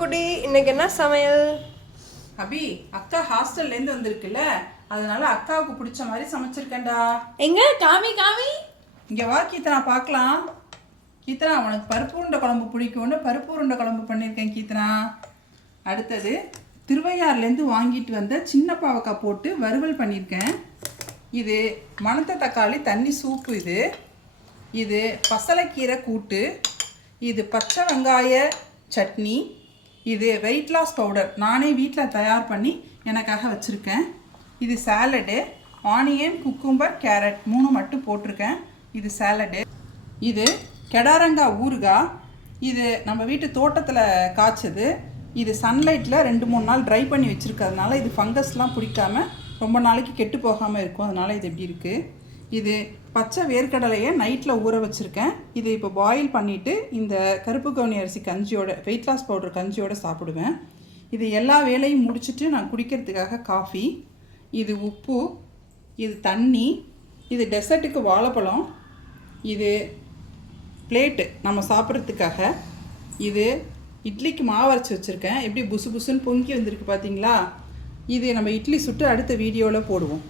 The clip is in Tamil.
குட்டி இன்னைக்கு என்ன சமையல்? அபி அக்கா ஹாஸ்டல்ல இருந்து வந்திருக்குல்ல, அதனால அக்காவுக்கு பிடிச்ச மாதிரி சமைச்சிருக்கேன்டா. எங்க காமி காமி இங்க வா கீர்த்தனா, பார்க்கலாம். கீர்த்தனா, உனக்கு பருப்பு உருண்டை குழம்பு பிடிக்கும்னு பருப்பு உருண்டை குழம்பு பண்ணியிருக்கேன் கீர்த்தனா. அடுத்தது திருவையாறுலேருந்து வாங்கிட்டு வந்த சின்ன பாவக்காய் போட்டு வறுவல் பண்ணியிருக்கேன். இது மணத்த தக்காளி தண்ணி சூப்பு. இது பசலைக்கீரை கூட்டு. இது பச்சை வெங்காய சட்னி. இது வெயிட் லாஸ் பவுடர் நானே வீட்டில் தயார் பண்ணி எனக்காக வச்சுருக்கேன். இது சாலடு, ஆனியன், குக்கும்பர், கேரட் 3 மட்டும் போட்டிருக்கேன். இது சாலடு. இது கெடாரங்காய் ஊறுகாய். இது நம்ம வீட்டு தோட்டத்தில் காய்ச்சது. இது சன்லைட்டில் 2-3 நாள் ட்ரை பண்ணி வச்சுருக்கிறதுனால இது ஃபங்கஸ்லாம் பிடிக்காம ரொம்ப நாளைக்கு கெட்டு போகாமல் இருக்கும். அதனால் இது எப்படி இருக்குது. இது பச்சை வேர்க்கடலையை நைட்டில் ஊற வச்சுருக்கேன். இது இப்போ பாயில் பண்ணிவிட்டு இந்த கருப்பு கவுனி அரிசி கஞ்சியோட வெயிட் லாஸ் பவுடர் கஞ்சியோடு சாப்பிடுவேன். இது எல்லா வேலையும் முடிச்சுட்டு நான் குடிக்கிறதுக்காக காஃபி. இது உப்பு. இது தண்ணி. இது டெசர்ட்டுக்கு வாழைப்பழம். இது பிளேட்டு நம்ம சாப்பிட்றதுக்காக. இது இட்லிக்கு மாவு அரைச்சி வச்சுருக்கேன். எப்படி புசு புசுன்னு பொங்கி வந்திருக்கு பார்த்தீங்களா. இது நம்ம இட்லி சுட்டு அடுத்த வீடியோவில் போடுவோம்.